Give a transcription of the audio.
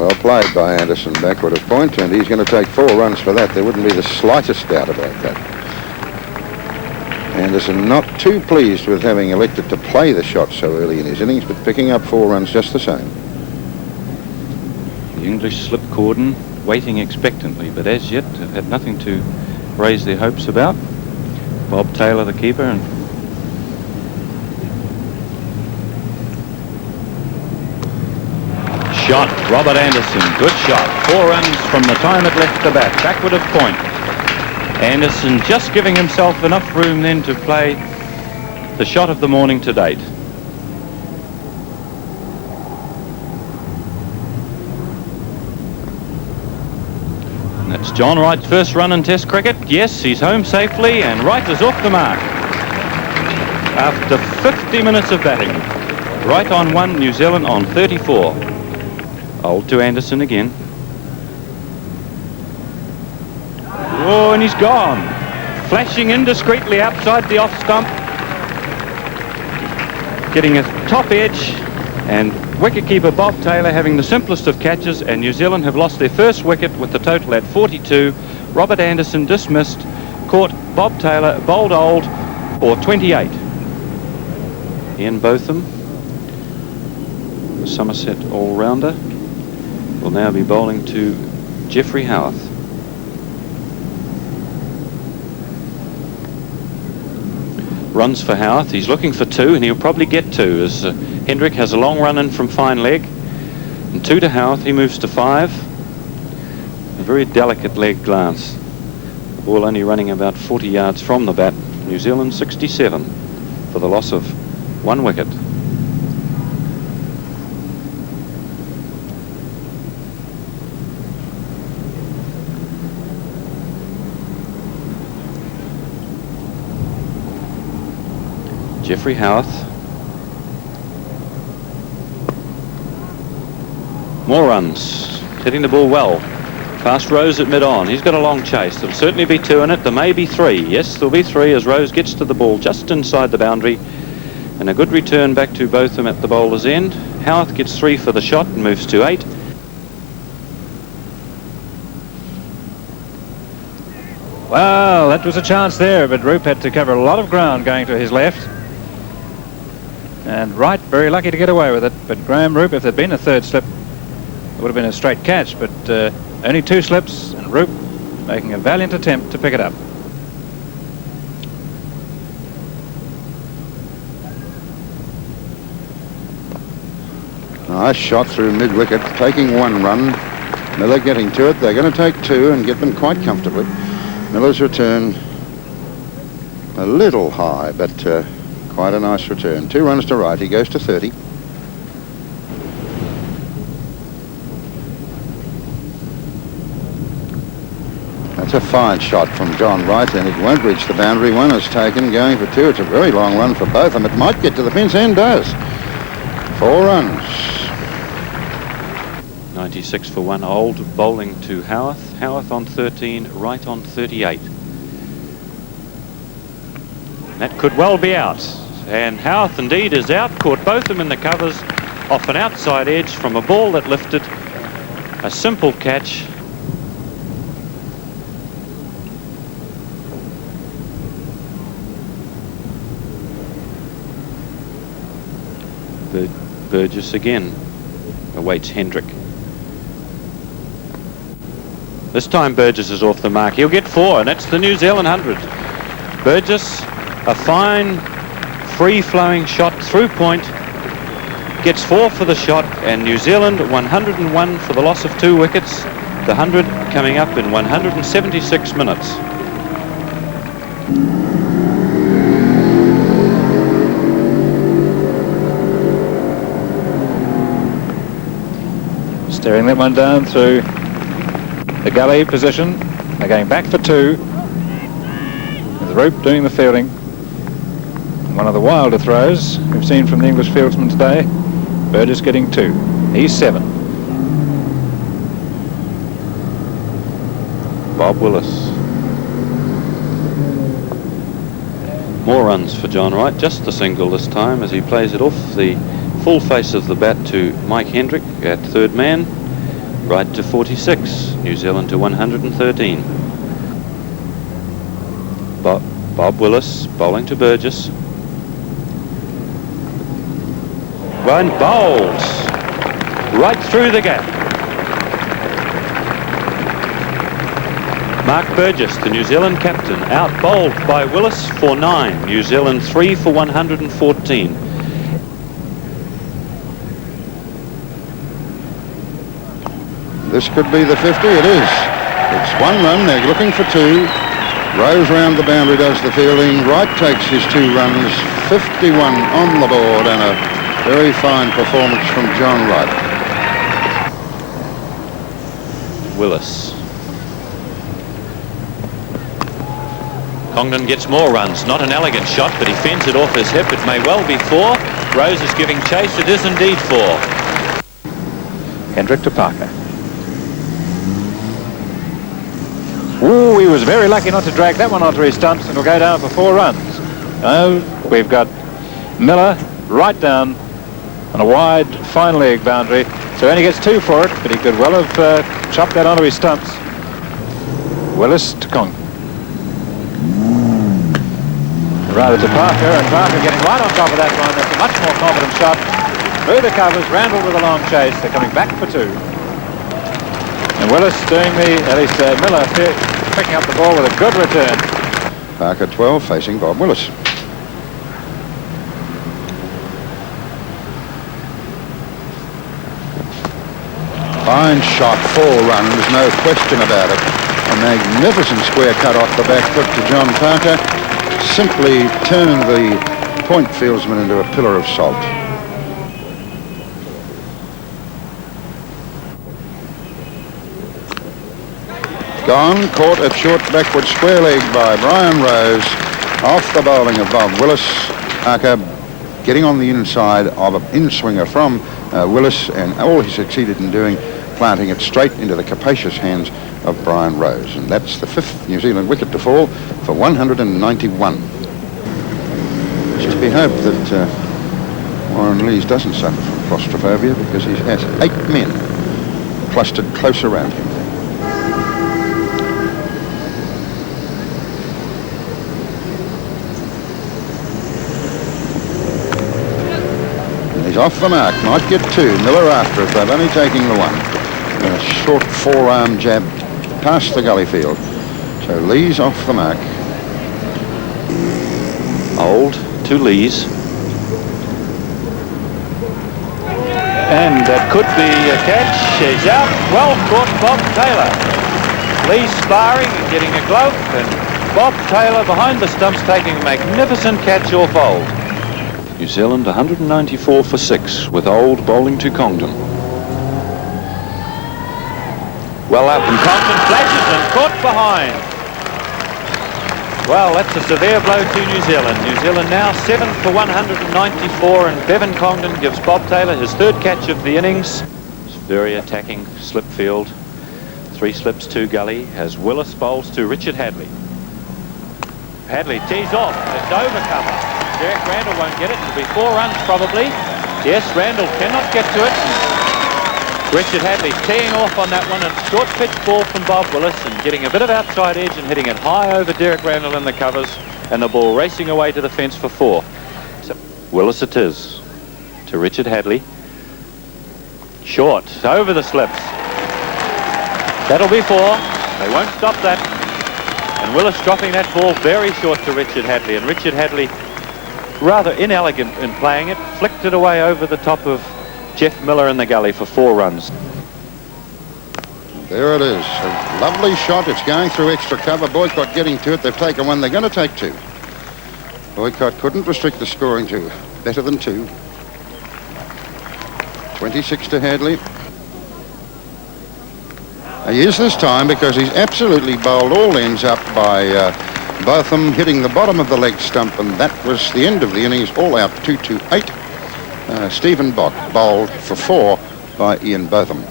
Well played by Anderson, backward of point, and he's going to take 4 runs for that. There wouldn't be the slightest doubt about that. Anderson not too pleased with having elected to play the shot so early in his innings, but picking up 4 runs just the same. The English slip Congdon, waiting expectantly, but as yet have had nothing to raise their hopes about. Bob Taylor, the keeper, and shot, Robert Anderson, good shot. 4 runs from the time it left the bat, backward of point. Anderson just giving himself enough room then to play the shot of the morning to date. And that's John Wright's first run in Test cricket. Yes, he's home safely, and Wright is off the mark. After 50 minutes of batting, Wright on 1, New Zealand on 34. Old to Anderson again. Oh, and he's gone. Flashing indiscreetly outside the off stump. Getting a top edge, and wicketkeeper Bob Taylor having the simplest of catches, and New Zealand have lost their first wicket with the total at 42. Robert Anderson dismissed, caught Bob Taylor, bowled old for 28. Ian Botham, the Somerset all-rounder, will now be bowling to Geoffrey Howarth. Runs for Howarth. He's looking for 2, and he'll probably get 2 as Hendrick has a long run in from fine leg. And 2 to Howarth. He moves to 5. A very delicate leg glance. The ball only running about 40 yards from the bat. New Zealand 67 for the loss of 1 wicket. Geoffrey Howarth. More runs. Hitting the ball well. Past Rose at mid-on. He's got a long chase. There'll certainly be 2 in it. There may be 3. Yes, there'll be 3 as Rose gets to the ball just inside the boundary. And a good return back to Botham at the bowler's end. Howarth gets 3 for the shot and moves to 8. Well, that was a chance there, but Roop had to cover a lot of ground going to his left. And Wright very lucky to get away with it, but Graham Roop, if there'd been a 3rd slip, it would have been a straight catch, but only 2 slips, and Roop making a valiant attempt to pick it up. Nice shot through mid-wicket, taking 1 run. Miller getting to it. They're going to take 2 and get them quite comfortably. Miller's return a little high, but quite a nice return. 2 runs to Wright. He goes to 30. That's a fine shot from John Wright, and it won't reach the boundary. 1 is taken, going for 2. It's a very long run for both of them. It might get to the fence, and does. 4 runs. 96 for 1. Old bowling to Howarth. Howarth on 13, Wright on 38. That could well be out. And Howarth indeed is out. Caught both of them in the covers off an outside edge from a ball that lifted. A simple catch. Burgess again awaits Hendrick. This time Burgess is off the mark. He'll get 4, and that's the New Zealand 100. Burgess, a fine, free-flowing shot through point, gets 4 for the shot, and New Zealand 101 for the loss of 2 wickets. The 100 coming up in 176 minutes. Steering that one down through the gully position. They're going back for 2. With Roop doing the fielding. One of the wilder throws we've seen from the English fieldsman today. Burgess getting 2. He's 7. Bob Willis. More runs for John Wright. Just the single this time as he plays it off the full face of the bat to Mike Hendrick at 3rd man. Wright to 46, New Zealand to 113. Bob Willis bowling to Burgess. One bowls right through the gap. Mark Burgess, the New Zealand captain, out bowled by Willis for 9. New Zealand 3 for 114. This could be the 50. It is. It's 1 run. They're looking for 2. Rose round the boundary, does the fielding. Wright takes his 2 runs. 51 on the board, and a very fine performance from John Wright. Willis. Congdon gets more runs. Not an elegant shot, but he fends it off his hip. It may well be 4. Rose is giving chase. It is indeed 4. Hendrick to Parker. Ooh, he was very lucky not to drag that one onto his stumps, and will go down for 4 runs. Oh, we've got Miller right down on a wide fine leg boundary, so he only gets 2 for it, but he could well have chopped that onto his stumps. Willis to Congdon. Rather to Parker, and Parker getting right on top of that one. That's a much more confident shot. Through the covers, Randall with a long chase. They're coming back for 2. And Willis doing Miller picking up the ball with a good return. Parker 12 facing Bob Willis. Fine shot, 4 runs, no question about it. A magnificent square cut off the back foot to John Parker. Simply turned the point fieldsman into a pillar of salt. Gone, caught at short backward square leg by Brian Rose, off the bowling of Bob Willis. Parker getting on the inside of an in-swinger from Willis, and all he succeeded in doing, planting it straight into the capacious hands of Brian Rose. And that's the 5th New Zealand wicket to fall for 191. It's to be hoped that Warren Lees doesn't suffer from claustrophobia, because he has 8 men clustered close around him. He's off the mark, might get 2. Miller after it, they've only taking the 1. And a short forearm jab past the gully field. So Lees off the mark. Old to Lees. And that could be a catch. He's out. Well caught, Bob Taylor. Lees sparring and getting a glove, and Bob Taylor behind the stumps taking a magnificent catch off Old. New Zealand 194 for 6 with Old bowling to Congdon. Well up, and Congdon flashes and caught behind. Well, that's a severe blow to New Zealand. New Zealand now 7 for 194, and Bevan Congdon gives Bob Taylor his 3rd catch of the innings. It's very attacking slip field. 3 slips, 2 gully, as Willis bowls to Richard Hadlee. Hadlee tees off, it's over cover. Derek Randall won't get it. It'll be 4 runs probably. Yes, Randall cannot get to it. Richard Hadlee teeing off on that one. A short pitch ball from Bob Willis, and getting a bit of outside edge and hitting it high over Derek Randall in the covers, and the ball racing away to the fence for 4. So Willis it is to Richard Hadlee. Short over the slips. That'll be 4. They won't stop that. And Willis dropping that ball very short to Richard Hadlee, and Richard Hadlee, rather inelegant in playing it, flicked it away over the top of Jeff Miller in the gully for 4 runs. There it is. A lovely shot. It's going through extra cover. Boycott getting to it. They've taken 1. They're going to take 2. Boycott couldn't restrict the scoring to better than 2. 26 to Hadlee. He is this time, because he's absolutely bowled all ends up by Botham, hitting the bottom of the leg stump, and that was the end of the innings. All out 2-2-8. Steven Boock bowled for 4 by Ian Botham.